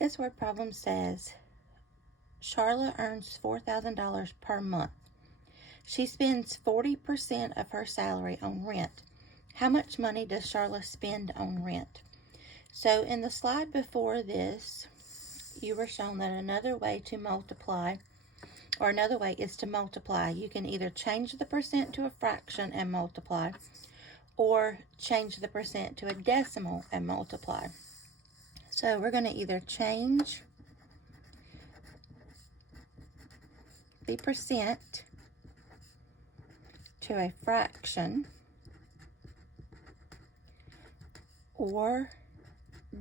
This word problem says, Charla earns $4,000 per month. She spends 40% of her salary on rent. How much money does Charla spend on rent? So in the slide before this, you were shown that another way to multiply, or another way is to multiply. You can either change the percent to a fraction and multiply, or change the percent to a decimal and multiply. So we're going to either change the percent to a fraction or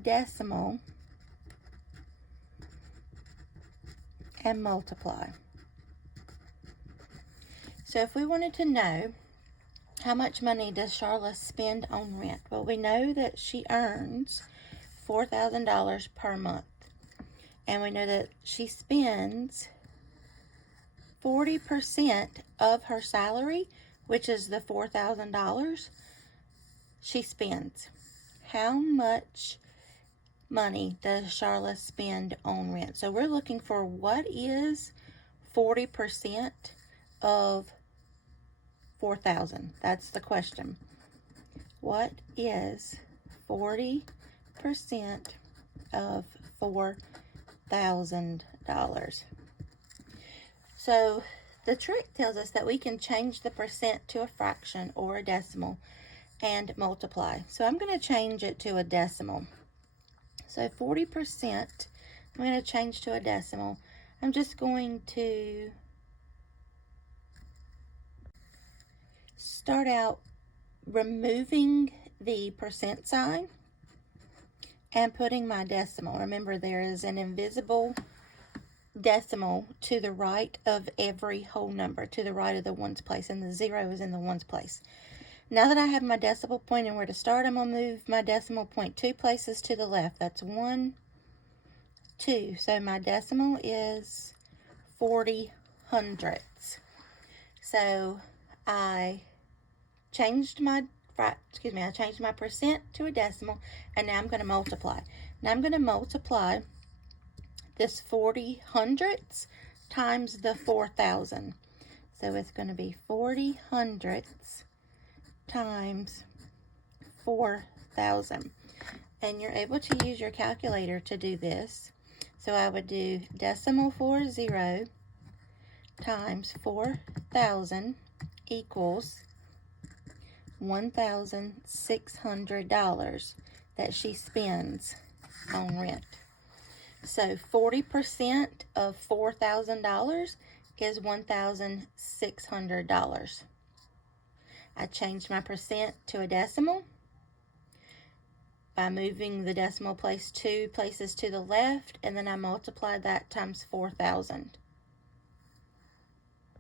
decimal and multiply. So if we wanted to know how much money does Charla spend on rent, well, we know that she earns $4,000 per month, and we know that she spends 40% of her salary, which is the $4,000 she spends. How much money does Charla spend on rent? So we're looking for what is 40% of 4,000. That's the question. What is 40% of $4,000? So the trick tells us that we can change the percent to a fraction or a decimal and multiply. So I'm going to change it to a decimal. So 40%, I'm going to change to a decimal. I'm just going to start out removing the percent sign and putting my decimal. Remember, there is an invisible decimal to the right of every whole number, to the right of the ones place, and the 0 is in the ones place. Now that I have my decimal point and where to start, I'm going to move my decimal point 2 places to the left. That's 1, 2. So my decimal is 40 hundredths. So I changed my percent to a decimal, and now I'm going to multiply. Now I'm going to multiply this 40 hundredths times the 4,000. So it's going to be 40 hundredths times 4,000. And you're able to use your calculator to do this. So I would do decimal 40 times 4,000 equals $1,600 that she spends on rent. So 40% of $4,000 is $1,600. I changed my percent to a decimal by moving the decimal place 2 places to the left, and then I multiplied that times 4,000.